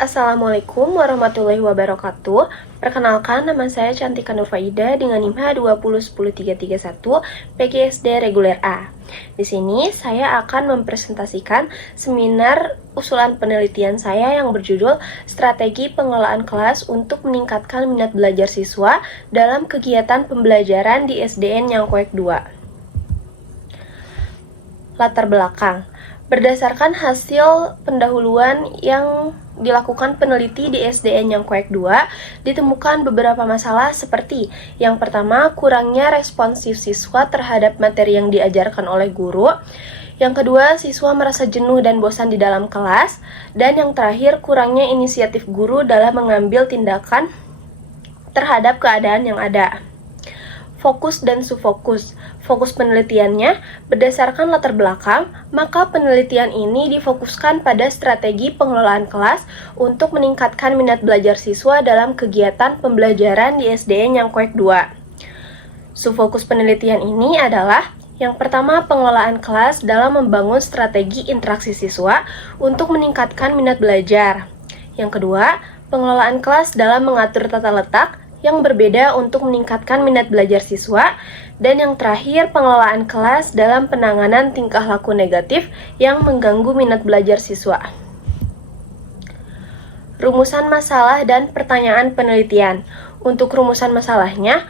Assalamualaikum warahmatullahi wabarakatuh. Perkenalkan, nama saya Cantika Nurfaida dengan NIM 2010331 PGSD Reguler A. Di sini saya akan mempresentasikan seminar usulan penelitian saya yang berjudul Strategi Pengelolaan Kelas untuk Meningkatkan Minat Belajar Siswa dalam Kegiatan Pembelajaran di SDN Nyangkoek 2. Latar belakang. Berdasarkan hasil pendahuluan yang dilakukan peneliti di SDN Nyangkoek 2, ditemukan beberapa masalah seperti yang pertama, kurangnya responsif siswa terhadap materi yang diajarkan oleh guru. Yang kedua, siswa merasa jenuh dan bosan di dalam kelas. Dan yang terakhir, kurangnya inisiatif guru dalam mengambil tindakan terhadap keadaan yang ada. Fokus dan subfokus. Fokus penelitiannya berdasarkan latar belakang, maka penelitian ini difokuskan pada strategi pengelolaan kelas untuk meningkatkan minat belajar siswa dalam kegiatan pembelajaran di SDN Nyangkoek 2. Subfokus penelitian ini adalah yang pertama, pengelolaan kelas dalam membangun strategi interaksi siswa untuk meningkatkan minat belajar. Yang kedua, pengelolaan kelas dalam mengatur tata letak yang berbeda untuk meningkatkan minat belajar siswa. Dan yang terakhir, pengelolaan kelas dalam penanganan tingkah laku negatif yang mengganggu minat belajar siswa. Rumusan masalah dan pertanyaan penelitian. Untuk rumusan masalahnya,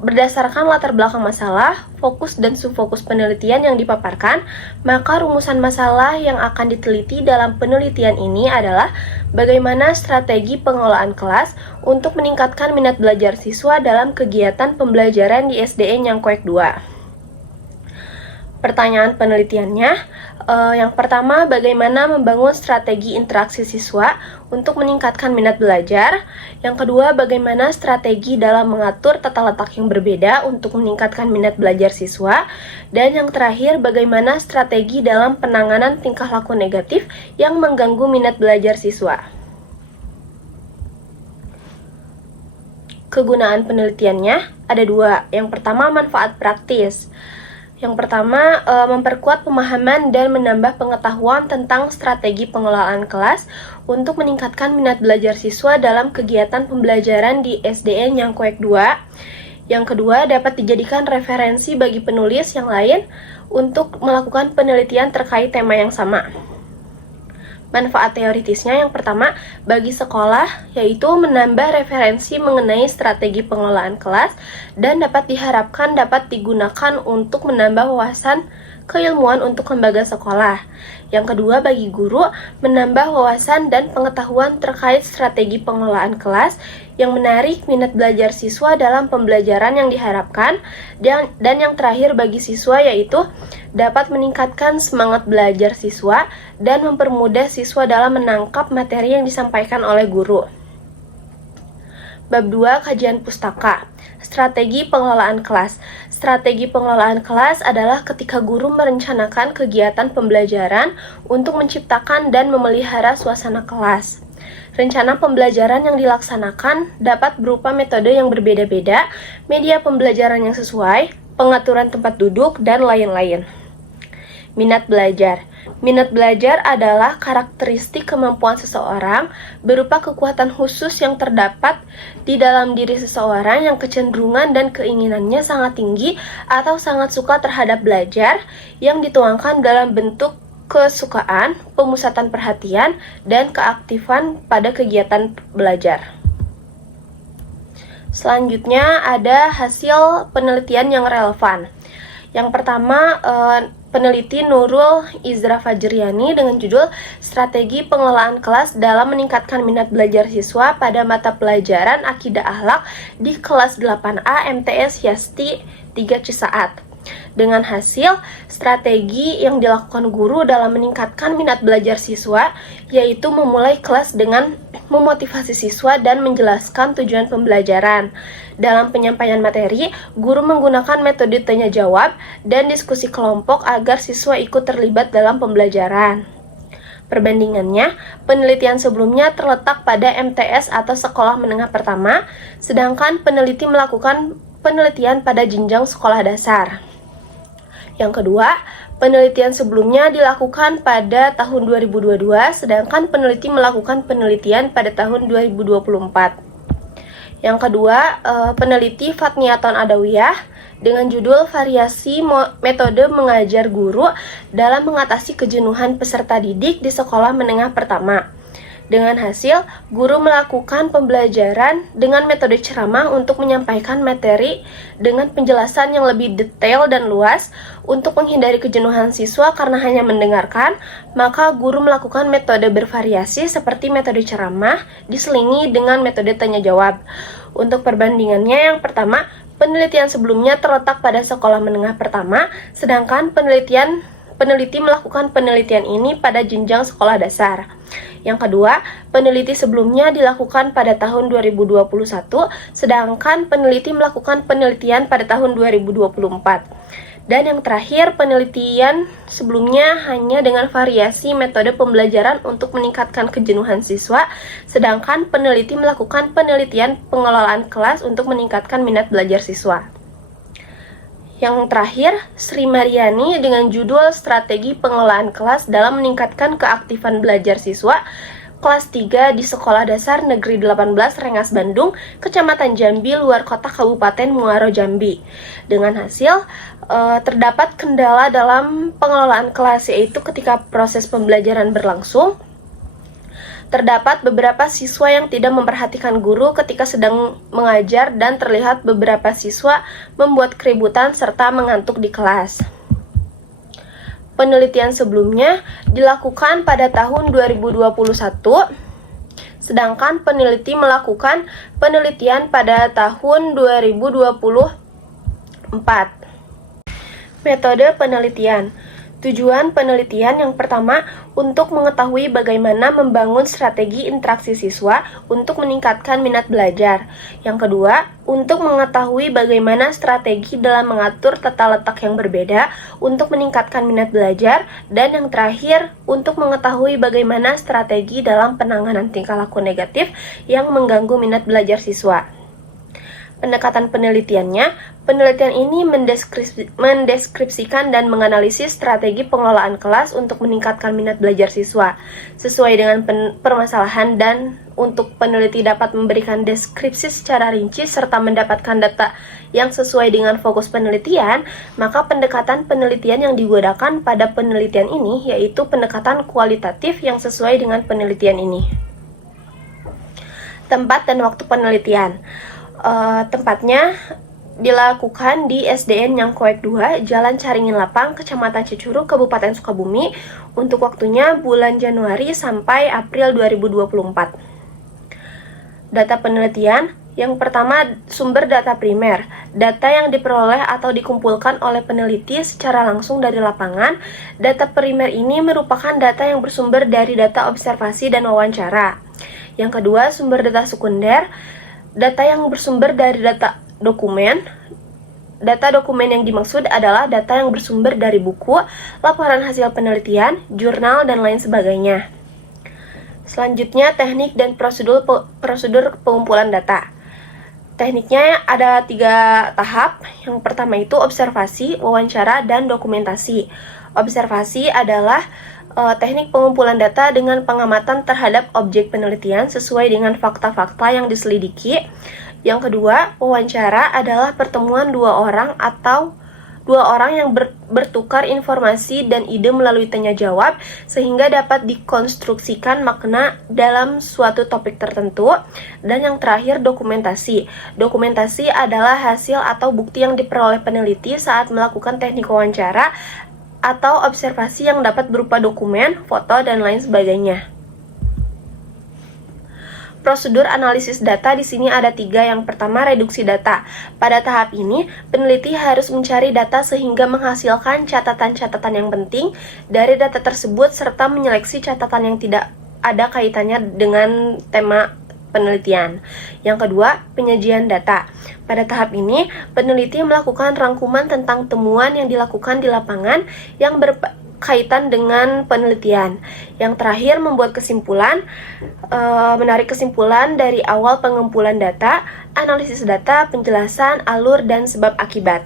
berdasarkan latar belakang masalah, fokus dan subfokus penelitian yang dipaparkan, maka rumusan masalah yang akan diteliti dalam penelitian ini adalah bagaimana strategi pengelolaan kelas untuk meningkatkan minat belajar siswa dalam kegiatan pembelajaran di SDN Nyangkoek 2. Pertanyaan penelitiannya, yang pertama, bagaimana membangun strategi interaksi siswa untuk meningkatkan minat belajar. Yang kedua, bagaimana strategi dalam mengatur tata letak yang berbeda untuk meningkatkan minat belajar siswa. Dan yang terakhir, bagaimana strategi dalam penanganan tingkah laku negatif yang mengganggu minat belajar siswa. Kegunaan penelitiannya ada dua. Yang pertama, manfaat praktis. Yang pertama, memperkuat pemahaman dan menambah pengetahuan tentang strategi pengelolaan kelas untuk meningkatkan minat belajar siswa dalam kegiatan pembelajaran di SDN Nyangkoek 2. Yang kedua, dapat dijadikan referensi bagi penulis yang lain untuk melakukan penelitian terkait tema yang sama. Manfaat teoritisnya yang pertama, bagi sekolah, yaitu menambah referensi mengenai strategi pengelolaan kelas dan dapat diharapkan dapat digunakan untuk menambah wawasan keilmuan untuk lembaga sekolah. Yang kedua, bagi guru, menambah wawasan dan pengetahuan terkait strategi pengelolaan kelas yang menarik minat belajar siswa dalam pembelajaran yang diharapkan. Dan yang terakhir, bagi siswa, yaitu dapat meningkatkan semangat belajar siswa dan mempermudah siswa dalam menangkap materi yang disampaikan oleh guru. Bab 2, kajian pustaka. Strategi pengelolaan kelas. Strategi pengelolaan kelas adalah ketika guru merencanakan kegiatan pembelajaran untuk menciptakan dan memelihara suasana kelas. Rencana pembelajaran yang dilaksanakan dapat berupa metode yang berbeda-beda, media pembelajaran yang sesuai, pengaturan tempat duduk, dan lain-lain. Minat belajar. Minat belajar adalah karakteristik kemampuan seseorang berupa kekuatan khusus yang terdapat di dalam diri seseorang yang kecenderungan dan keinginannya sangat tinggi atau sangat suka terhadap belajar yang dituangkan dalam bentuk kesukaan, pemusatan perhatian, dan keaktifan pada kegiatan belajar. Selanjutnya ada hasil penelitian yang relevan. Yang pertama, peneliti Nurul Izra Fajriani dengan judul Strategi Pengelolaan Kelas dalam Meningkatkan Minat Belajar Siswa pada Mata Pelajaran Akidah Akhlak di kelas 8A MTS Yasti 3 Cisaat. Dengan hasil strategi yang dilakukan guru dalam meningkatkan minat belajar siswa, yaitu memulai kelas dengan memotivasi siswa dan menjelaskan tujuan pembelajaran. Dalam penyampaian materi, guru menggunakan metode tanya jawab dan diskusi kelompok agar siswa ikut terlibat dalam pembelajaran. Perbandingannya, penelitian sebelumnya terletak pada MTS atau sekolah menengah pertama, sedangkan peneliti melakukan penelitian pada jenjang sekolah dasar. Yang kedua, Penelitian sebelumnya dilakukan pada tahun 2022, sedangkan peneliti melakukan penelitian pada tahun 2024. Yang kedua, peneliti Fatniaton Adawiyah dengan judul Variasi Metode Mengajar Guru dalam Mengatasi Kejenuhan Peserta Didik di Sekolah Menengah Pertama. Dengan hasil, guru melakukan pembelajaran dengan metode ceramah untuk menyampaikan materi dengan penjelasan yang lebih detail dan luas. Untuk menghindari kejenuhan siswa karena hanya mendengarkan, maka guru melakukan metode bervariasi seperti metode ceramah diselingi dengan metode tanya jawab. Untuk perbandingannya, yang pertama, penelitian sebelumnya terletak pada sekolah menengah pertama, sedangkan peneliti melakukan penelitian ini pada jenjang sekolah dasar. Yang kedua, peneliti sebelumnya dilakukan pada tahun 2021, sedangkan peneliti melakukan penelitian pada tahun 2024. Dan yang terakhir, penelitian sebelumnya hanya dengan variasi metode pembelajaran untuk meningkatkan kejenuhan siswa, sedangkan peneliti melakukan penelitian pengelolaan kelas untuk meningkatkan minat belajar siswa. Yang terakhir, Sri Mariani dengan judul Strategi Pengelolaan Kelas dalam Meningkatkan Keaktifan Belajar Siswa, kelas 3 di Sekolah Dasar Negeri 18 Rengas Bandung, Kecamatan Jambi, luar kota Kabupaten Muaro Jambi. Dengan hasil, terdapat kendala dalam pengelolaan kelas, yaitu ketika proses pembelajaran berlangsung, terdapat beberapa siswa yang tidak memperhatikan guru ketika sedang mengajar dan terlihat beberapa siswa membuat keributan serta mengantuk di kelas. Penelitian sebelumnya dilakukan pada tahun 2021, sedangkan peneliti melakukan penelitian pada tahun 2024. Metode penelitian. Tujuan penelitian yang pertama, untuk mengetahui bagaimana membangun strategi interaksi siswa untuk meningkatkan minat belajar. Yang kedua, untuk mengetahui bagaimana strategi dalam mengatur tata letak yang berbeda untuk meningkatkan minat belajar. Dan yang terakhir, untuk mengetahui bagaimana strategi dalam penanganan tingkah laku negatif yang mengganggu minat belajar siswa. Pendekatan penelitiannya, penelitian ini mendeskripsikan dan menganalisis strategi pengelolaan kelas untuk meningkatkan minat belajar siswa sesuai dengan permasalahan, dan untuk peneliti dapat memberikan deskripsi secara rinci serta mendapatkan data yang sesuai dengan fokus penelitian, maka pendekatan penelitian yang digunakan pada penelitian ini yaitu pendekatan kualitatif yang sesuai dengan penelitian ini. Tempat dan waktu penelitian. Tempatnya dilakukan di SDN Nyangkoek 2, Jalan Caringin Lapang, Kecamatan Cicurug, Kabupaten Sukabumi, untuk waktunya bulan Januari sampai April 2024. Data penelitian. Yang pertama, sumber data primer. Data yang diperoleh atau dikumpulkan oleh peneliti secara langsung dari lapangan. Data primer ini merupakan data yang bersumber dari data observasi dan wawancara. Yang kedua, sumber data sekunder. Data yang bersumber dari data dokumen. Data dokumen yang dimaksud adalah data yang bersumber dari buku, laporan hasil penelitian, jurnal, dan lain sebagainya. Selanjutnya, teknik dan prosedur pengumpulan data. Tekniknya ada 3 tahap. Yang pertama itu observasi, wawancara, dan dokumentasi. Observasi adalah teknik pengumpulan data dengan pengamatan terhadap objek penelitian sesuai dengan fakta-fakta yang diselidiki. Yang kedua, wawancara adalah pertemuan dua orang yang bertukar informasi dan ide melalui tanya jawab sehingga dapat dikonstruksikan makna dalam suatu topik tertentu. Dan yang terakhir, dokumentasi. Dokumentasi adalah hasil atau bukti yang diperoleh peneliti saat melakukan teknik wawancara atau observasi yang dapat berupa dokumen, foto, dan lain sebagainya. Prosedur analisis data di sini ada 3. Yang pertama, reduksi data. Pada tahap ini, peneliti harus mencari data sehingga menghasilkan catatan-catatan yang penting dari data tersebut serta menyeleksi catatan yang tidak ada kaitannya dengan tema penelitian. Yang kedua, penyajian data. Pada tahap ini, peneliti melakukan rangkuman tentang temuan yang dilakukan di lapangan yang berkaitan dengan penelitian. Yang terakhir, membuat kesimpulan, menarik kesimpulan dari awal pengumpulan data, analisis data, penjelasan, alur, dan sebab akibat.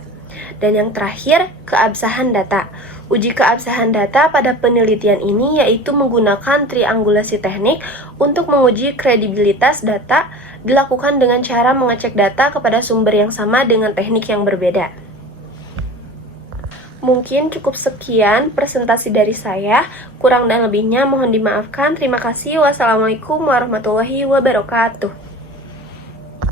Dan yang terakhir, keabsahan data. Uji keabsahan data pada penelitian ini yaitu menggunakan triangulasi teknik untuk menguji kredibilitas data dilakukan dengan cara mengecek data kepada sumber yang sama dengan teknik yang berbeda. Mungkin cukup sekian presentasi dari saya, kurang dan lebihnya mohon dimaafkan. Terima kasih. Wassalamualaikum warahmatullahi wabarakatuh.